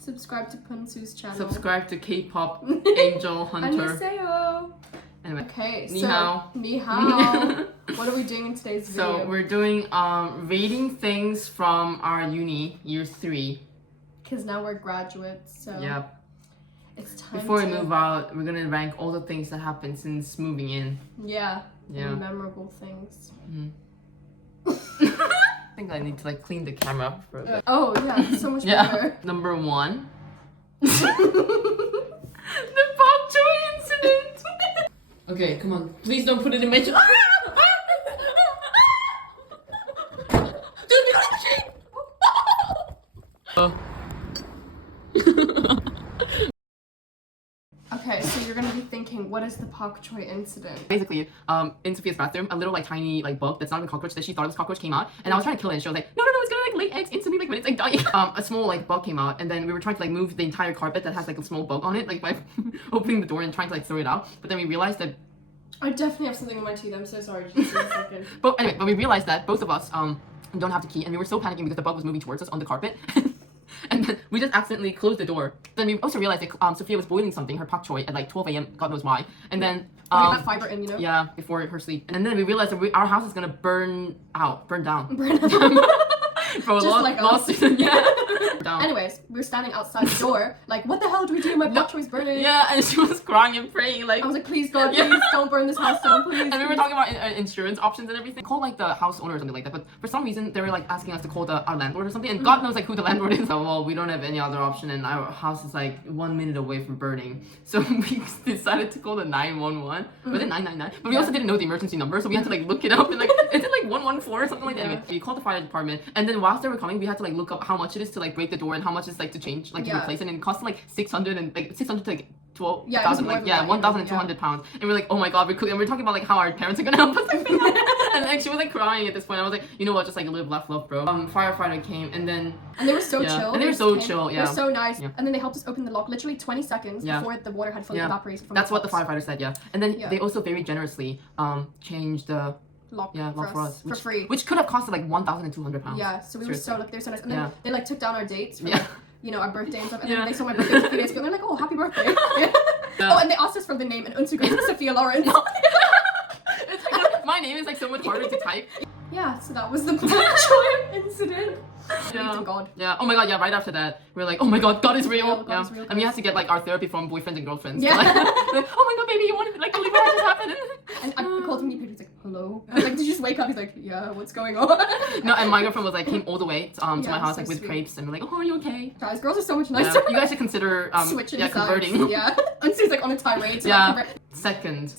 Subscribe to Punsu's channel. Subscribe to K-pop Angel Hunter. Annyeonghaseyo. Anyway. Okay, Ni so hao. Ni hao. What are we doing in today's video? So we're doing rating things from our uni year 3. Because now we're graduates, so Yep. it's time Before to... we move out, we're gonna rank all the things that happened since moving in. Yeah. Yeah. Memorable things. I think I need to like clean the camera for a bit. Oh yeah, so much better. Number 1. The bok choy incident. Okay, come on. Please don't put it in my Okay, so you're gonna be thinking, what is the pak choi incident? Basically, in Sophia's bathroom, a little like tiny like bug that's not even a cockroach that she thought it was a cockroach came out, and I was trying to kill it, and she was like, no, it's gonna like lay eggs instantly like when it's like dying. A small like bug came out, and then we were trying to like move the entire carpet that has like a small bug on it, like by opening the door and trying to like throw it out. But then we realized that. I definitely have something in my teeth. I'm so sorry. Just a second. But anyway, we realized that both of us don't have the key, and we were so panicking because the bug was moving towards us on the carpet. And then we just accidentally closed the door. Then we also realized that Sophia was boiling something, her pak choi, at like 12 a.m. God knows why. And then that fiber in, you know? yeah, before her sleep. And then we realized that our house is gonna burn down. For a Just long, like long us. season, yeah. Down. Anyways, we were standing outside the door, like, what the hell do we do? My pak choi's burning. Yeah, and she was crying and praying like. I was like, please God, Yeah. please don't burn this house down, please. And we were talking about insurance options and everything. Call like the house owner or something like that. But for some reason, they were like asking us to call our landlord or something. And God knows like who the landlord is. So well, we don't have any other option, and our house is like 1 minute away from burning. So we decided to call the 911. Was it 999? But we also didn't know the emergency number, so we had to like look it up and like is it like 114 or something like that? Anyway, we called the fire department, and then whilst they were coming, we had to like look up how much it is to like break the door and how much it's like to change, like to replace it, and it cost like 600 to like 12,000, like 1,200 pounds. And we're like, oh my God, and we're talking about like how our parents are gonna help us. And like she was like crying at this point. I was like, you know what, just like live, laugh, love, bro. Firefighter came, and then they were so chill. And they were so chill. They were so nice. And then they helped us open the lock literally 20 seconds before the water had fully evaporated from That's the what the firefighter said. And then they also very generously changed the lock for us for free, which could have costed like 1,200 pounds. Yeah, so we were so like, they're so nice. And then they like took down our dates for like, you know, our birthday and stuff. And then they saw my birthday a few days ago, and they're like, oh, happy birthday. Oh, and they asked us for the name, and Unsu goes, Sophia Lawrence. It's like, my name is like so much harder to type. Yeah, so that was the pak choi incident. Yeah. God. Yeah. Oh my God. Yeah. Right after that, we were like, oh my God, God is real. God is real, And we had to get like our therapy from boyfriends and girlfriends. Yeah. Like, oh my God, baby, you want to like believe what just happened? And I called him. He's like, hello. I was like, did you just wake up? He's like, yeah. What's going on? No, and my girlfriend was like came all the way to my house so like with sweet. crepes, and we're like, oh, are you okay? Guys, girls are so much nicer. You guys should consider switching converting. sides. Yeah. Unsu's like on a tirade. So like, Second.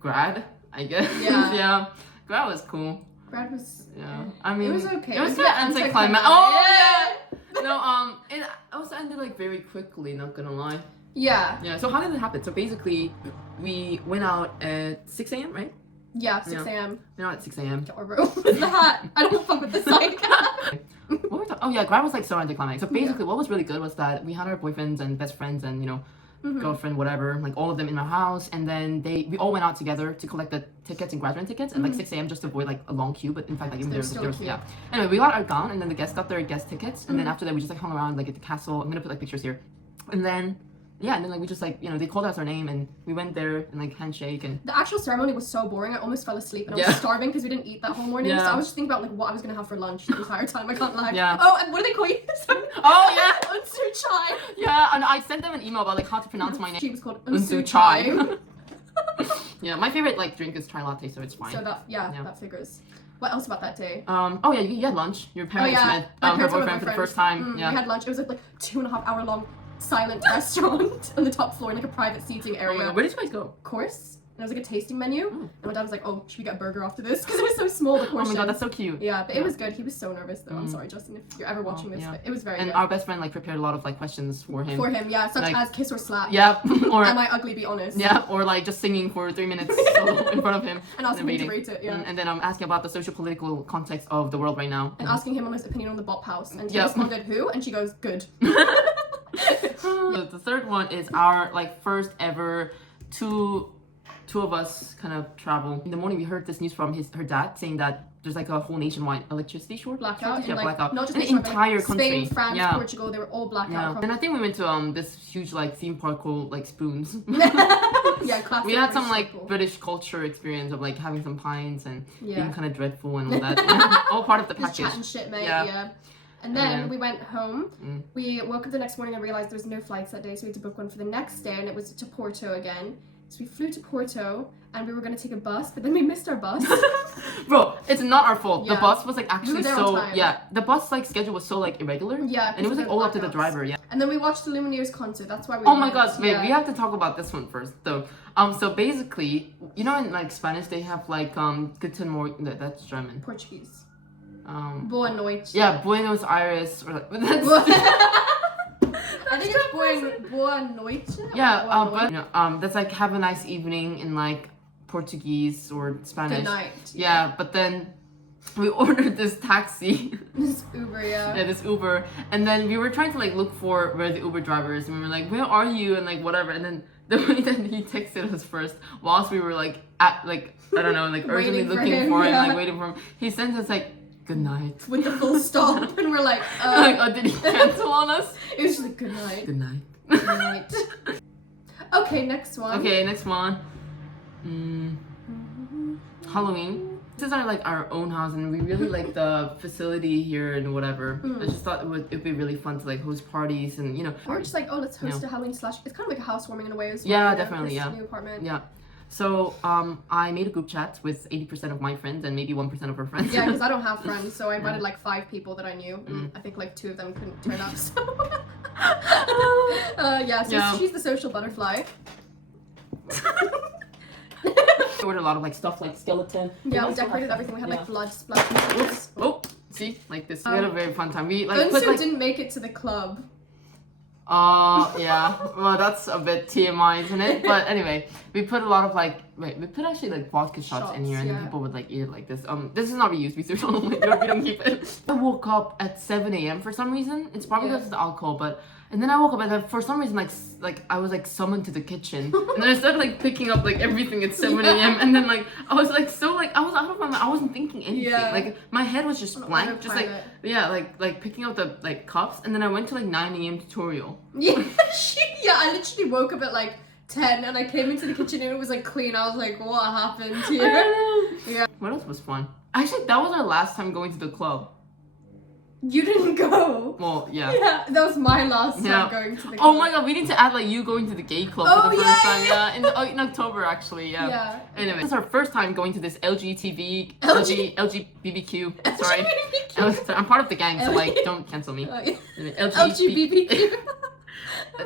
Grad, I guess. Yeah. Yeah. Grad was cool. Grad was. Yeah. I mean, it was okay. It was a an bit anticlimax. Oh yeah. No, it also ended like very quickly. Not gonna lie. Yeah. Yeah. So how did it happen? So basically, we went out at 6 a.m. Right? Yeah, 6 a.m. We went out at 6 a.m. Or bro, it's the hat. I don't fuck with the side cap. What were we talking? Oh yeah, Grad was like so anticlimactic. So basically, what was really good was that we had our boyfriends and best friends and girlfriend, whatever, like all of them in our house, and then we all went out together to collect the tickets and graduate tickets, and like 6 a.m. just to avoid like a long queue. But in fact, like even there was Anyway, we got our gown, and then the guests got their guest tickets, and then after that we just like hung around like at the castle. I'm gonna put like pictures here, and then. Yeah, and then like we just like, you know, they called us our name and we went there and like handshake and... The actual ceremony was so boring, I almost fell asleep and I was starving because we didn't eat that whole morning. So I was just thinking about like what I was gonna have for lunch the entire time, I can't lie. Yeah. Oh, and what do they call you? Oh yeah! Unsu Chai. Yeah, and I sent them an email about like how to pronounce my name. She was called Unsu Chai. Yeah, my favorite like drink is chai latte, so it's fine. So that, that figures. What else about that day? Oh yeah, you had lunch. Your parents met her boyfriend for the first time. We had lunch. It was like 2.5 hour long silent restaurant on the top floor in like a private seating area. Where did you guys go? Course. And it was like a tasting menu. And my dad was like, oh, should we get a burger after this? Because it was so small, the portion. Oh my God, that's so cute. Yeah, but it was good. He was so nervous though. I'm sorry, Justin, if you're ever watching this. But it was very good. And our best friend like prepared a lot of like questions for him. Such as kiss or slap. Yeah. Or am I ugly, be honest. Yeah, or like just singing for 3 minutes solo in front of him. And asking him to rate it, And then I'm asking about the social political context of the world right now. And asking him on his opinion on the Bop House. And he responded, who? And she goes, good. The third one is our like first ever 2 two of us kind of travel. In the morning, we heard this news from her dad saying that there's like a whole nationwide electricity blackout. Yeah, in, like, blackout. Not just in the entire country. Spain, France, yeah. Portugal, they were all blackout. Yeah. And I think we went to this huge like theme park called like Spoons. Yeah, classic. We had some British like people. British culture experience of like having some pints and Yeah. being kind of dreadful and all that. All part of the Just package. chatting shit, mate. Yeah. Yeah. And then Yeah. we went home. Mm. We woke up the next morning and realized there was no flights that day, so we had to book one for the next day, and it was to Porto again. So we flew to Porto, and we were gonna take a bus, but then we missed our bus. Bro, it's not our fault. Yeah. The bus was like We actually were there so on time. yeah. The bus like schedule was so like irregular. Yeah, And it was like all up to the blackouts. driver. Yeah. And then we watched the Lumineers concert. That's why we. Oh my went. god, wait, Yeah. we have to talk about this one first though. So basically, you know in like Spanish they have like Guten Morgen, that's German. Portuguese. Boa Boa noite. Yeah, Buenos Aires or like that's I think it's boa noite. yeah, Boa but noite. you know, that's like have a nice evening in like Portuguese or Spanish. Good night. Yeah, but then we ordered this taxi. This Uber, yeah. Yeah, this Uber, and then we were trying to like look for where the Uber driver is, and we were like, "Where are you?" and like whatever, and then the way that he texted us first, whilst we were like at like I don't know, like urgently Waiting for looking him, for him, yeah. like waiting for him, he sent us like "Good night." With the full stop, and we're like, Like, oh, did he cancel on us? It was just like, good night. Good night. Good night. Okay, next one. Okay, next one. Halloween. This is our like our own house, and we really like the facility here and whatever. I just thought it'd be really fun to like host parties and you know. We're just like, oh, let's host Yeah. a Halloween slash. It's kind of like a housewarming in a way as well. Yeah, you know, definitely, for this yeah. New apartment. Yeah. So I made a group chat with 80% of my friends and maybe 1% of her friends. Yeah, because I don't have friends, so I invited like 5 people that I knew. And I think like 2 of them couldn't turn up. So yeah, so Yeah. she's the social butterfly. We ordered a lot of like stuff like skeleton. Yeah, we also decorated have- everything. We had yeah. like blood splashing. Oops. Oh, see, like this. We had a very fun time. We like Unsu put like. didn't make it to the club. Yeah. Well, that's a bit TMI, isn't it? But anyway, we put a lot of like, wait, we put actually like vodka shots in here, and then yeah. people would like eat it like this. This is not reused. We don't keep it. I woke up at 7 a.m. for some reason. It's probably Yeah. because of the alcohol, but. And then I woke up and then for some reason like I was like summoned to the kitchen, and then I started like picking up like everything at 7 a.m. and then like I was like so like I was out of my mind. I wasn't thinking anything. Yeah. Like my head was just On blank, just like autopilot. yeah, like picking up the like cups, and then I went to like 9 a.m. tutorial. Yeah, I literally woke up at like 10 and I came into the kitchen and it was like clean. I was like, what happened here? Yeah. What else was fun? Actually, that was our last time going to the club. You didn't go. Well, yeah. Yeah, that was my last time Yeah. going to the club. Oh my god, we need to add like you going to the gay club for Oh, the first yeah, time. yeah. Yeah, in October actually. Yeah. Yeah. Anyway, this is our first time going to this LGBTQ. Sorry. I'm part of the gang, so like don't cancel me. Anyway, LGBT.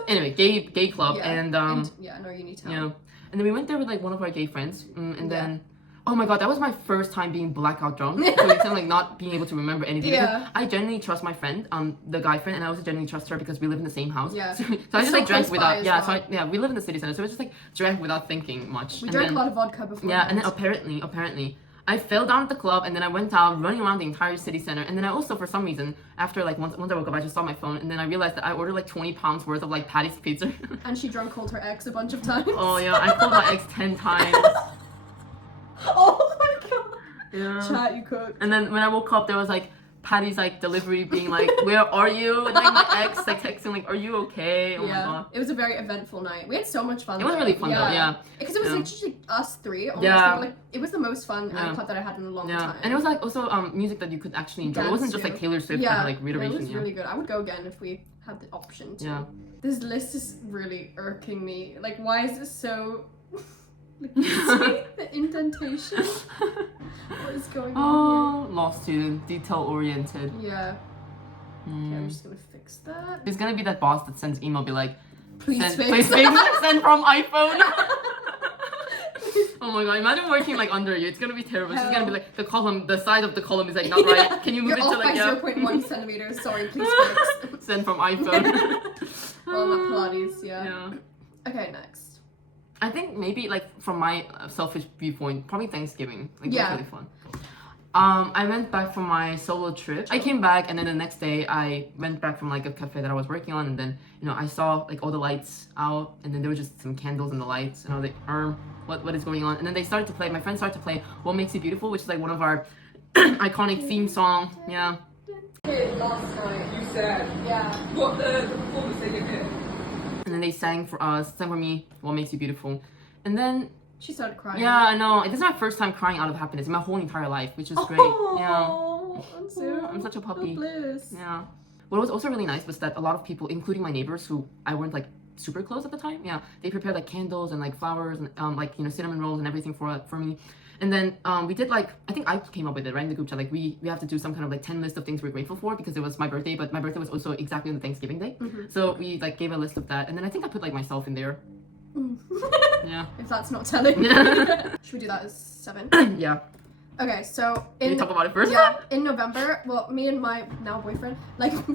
Anyway, gay club, Yeah. and yeah, no, you need to. you know, and then we went there with like one of our gay friends, and then. Oh my god, that was my first time being blackout drunk. So it's like not being able to remember anything. Yeah. Because I genuinely trust my friend, the guy friend, and I also genuinely trust her because we live in the same house. Yeah. So I It's just so like drank close by without as well. we live in the city center, so I just like drank without thinking much. We And drank then- a lot of vodka before. yeah, and then apparently I fell down at the club, and then I went out running around the entire city center, and then I also for some reason after like once I woke up I just saw my phone, and then I realized that I ordered like 20 pounds worth of like Patty's pizza. And she drunk called her ex a bunch of times. Oh yeah, I called my ex 10 times. Oh my god. Yeah. Chat, you cooked. And then when I woke up, there was like Patty's like delivery being like, "Where are you?" And like my ex like texting like, "Are you okay?" Oh my god. It was a very eventful night. We had so much fun. It was though. really fun though, yeah. Because it was Yeah. literally us 3. Almost. Yeah. Like, it was the most fun Yeah. club that I had in a long Yeah, time. and it was like also music that you could actually enjoy. It Dance wasn't just to. like Taylor Swift Yeah, kind of like it reiteration. was Yeah. really good. I would go again if we had the option to. Yeah. This list is really irking me. Like, why is this so... Like, you see the indentation? What is going on Oh, law student, detail oriented. here? Yeah. Okay, I'm just gonna fix that. There's gonna be that boss that sends email, be like, Please send, fix please that. send from iPhone. Oh my god, imagine working like under you. It's gonna be terrible. It's just gonna be like the side of the column is like not right. Yeah. Can you move You're it off to like by 0.1 centimeters. Sorry, please fix. send from iPhone. Well, I'm at Pilates, yeah. Yeah. Okay, next. I think maybe like from my selfish viewpoint, probably Thanksgiving. Like it Yeah. was really fun. I went back from my solo trip. I came back and then the next day I went back from like a cafe that I was working on, and then I saw like all the lights out, and then there were just some candles in the lights, and I was like, what is going on? And then they started to play. My friends started to play "What Makes You Beautiful," which is like one of our iconic theme song. Yeah. Last night. You said. Yeah. What the performance they did. And then they sang for me "What Makes You Beautiful," and then. She started crying. Yeah, I know. This is my first time crying out of happiness in my whole entire life, which is great. Yeah. I'm such a puppy. Bliss. Yeah. What was also really nice was that a lot of people, including my neighbors who I weren't like super close at the time, they prepared like candles and like flowers and like cinnamon rolls and everything for me. And then we did like, I think I came up with it, right, in the group chat. Like we have to do some kind of like 10 list of things we're grateful for because it was my birthday, but my birthday was also exactly on the Thanksgiving day. So we like gave a list of that, and then I think I put like myself in there. Yeah. If that's not telling. Should we do that as 7? Yeah. Okay, so Can we talk about it first? Yeah, in November, well, me and my now boyfriend like we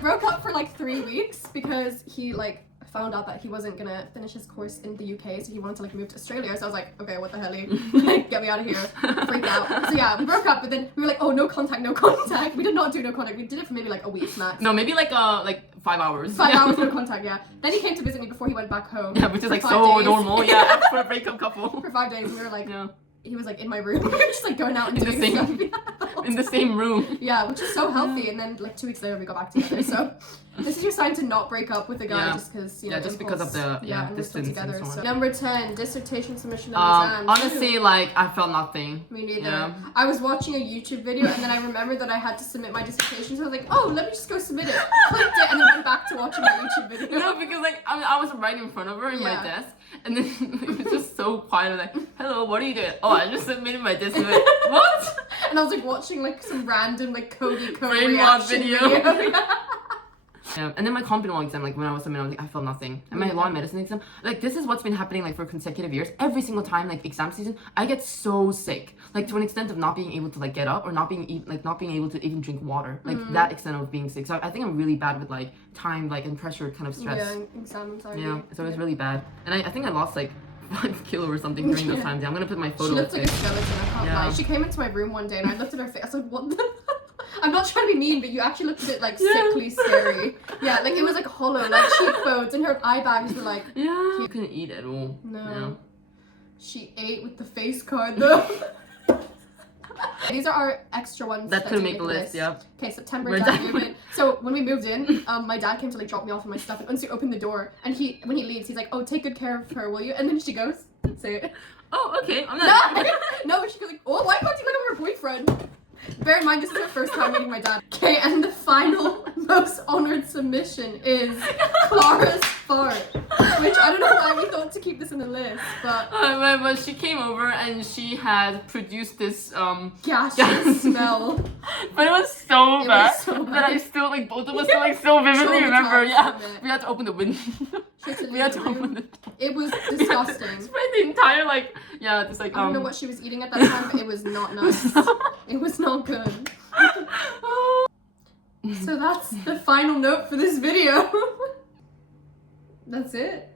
broke up for like 3 weeks because he like found out that he wasn't gonna finish his course in the UK, so he wanted to like move to Australia. So I was like, okay, what the hell, like, get me out of here, freaked out. So yeah, we broke up, but then we were like, oh, no contact. We did not do no contact. We did it for maybe like a week max. No, maybe like 5 hours. 5 hours no contact. Yeah. Then he came to visit me before he went back home. Yeah, which is like 5 so days. normal. Yeah, for a breakup couple. For 5 days, we were like, Yeah. he was like in my room. We were just like going out and In the doing same- stuff. In the same room. Yeah, which is so healthy. And then like 2 weeks later, we got back together. So this is your sign to not break up with a guy Yeah. just because Yeah, just because of the, and we're still distance and together. so on. So number 10, dissertation submission and exams. Honestly, like I felt nothing. Me neither. Yeah. I was watching a YouTube video and then I remembered that I had to submit my dissertation, so I was like, oh, let me just go submit it. Clicked it and then went back to watching my YouTube video. No, because like I was right in front of her in my Yeah. desk, and then it was just so quiet. I'm like, hello, what are you doing? Oh, I just submitted my disc. Like, what? And I was like watching like some random like Cody Brainwash reaction video. Yeah. Yeah, and then my comp law exam, like when I was submitting, I was like, I felt nothing. And my Yeah. law and medicine exam, like this is what's been happening like for consecutive years. Every single time, like exam season, I get so sick, like to an extent of not being able to like get up or not being able to even drink water, like that extent of being sick. So I think I'm really bad with like time, like and pressure kind of stress. Yeah, exam anxiety. Yeah, so it's really bad. And I think I lost like 5 kilos or something during those times. Yeah, I'm gonna put my She photo looked up like a there. skeleton, I can't Yeah. lie. She came into my room one day and I looked at her face. I was like, what the? I'm not trying to be mean, but you actually looked a bit like Yeah. sickly scary. Yeah, like it was like hollow, like cheekbones, and her eye bags were like, Yeah, I couldn't eat at all. no. Yeah. She ate with the face card though. These are our extra ones That couldn't didn't make the list, yeah. Okay, September We're dad done. movement. So when we moved in, my dad came to like drop me off with my stuff, and Unsu opened the door, and when he leaves, he's like, "Oh, take good care of her, will you?" And then she goes, "Say it." Oh, okay. I'm not. No, she goes like, "Oh, why can't you look at her boyfriend?" Bear in mind, this is her first time meeting my dad. Okay, and the final most honored submission is Clara's fart, which I don't know why we thought to keep this in the list, but But she came over and she had produced this gaseous smell. but it was so It bad was so that I bad. still like both of us still like so vividly remember. Traumatized Yeah, from it. we had to open the window. She had to We had leave to the open room. the. It was We had to disgusting. spray the entire like just like I don't know what she was eating at that time, but it was not nice. It was not good. So that's the final note for this video. That's it.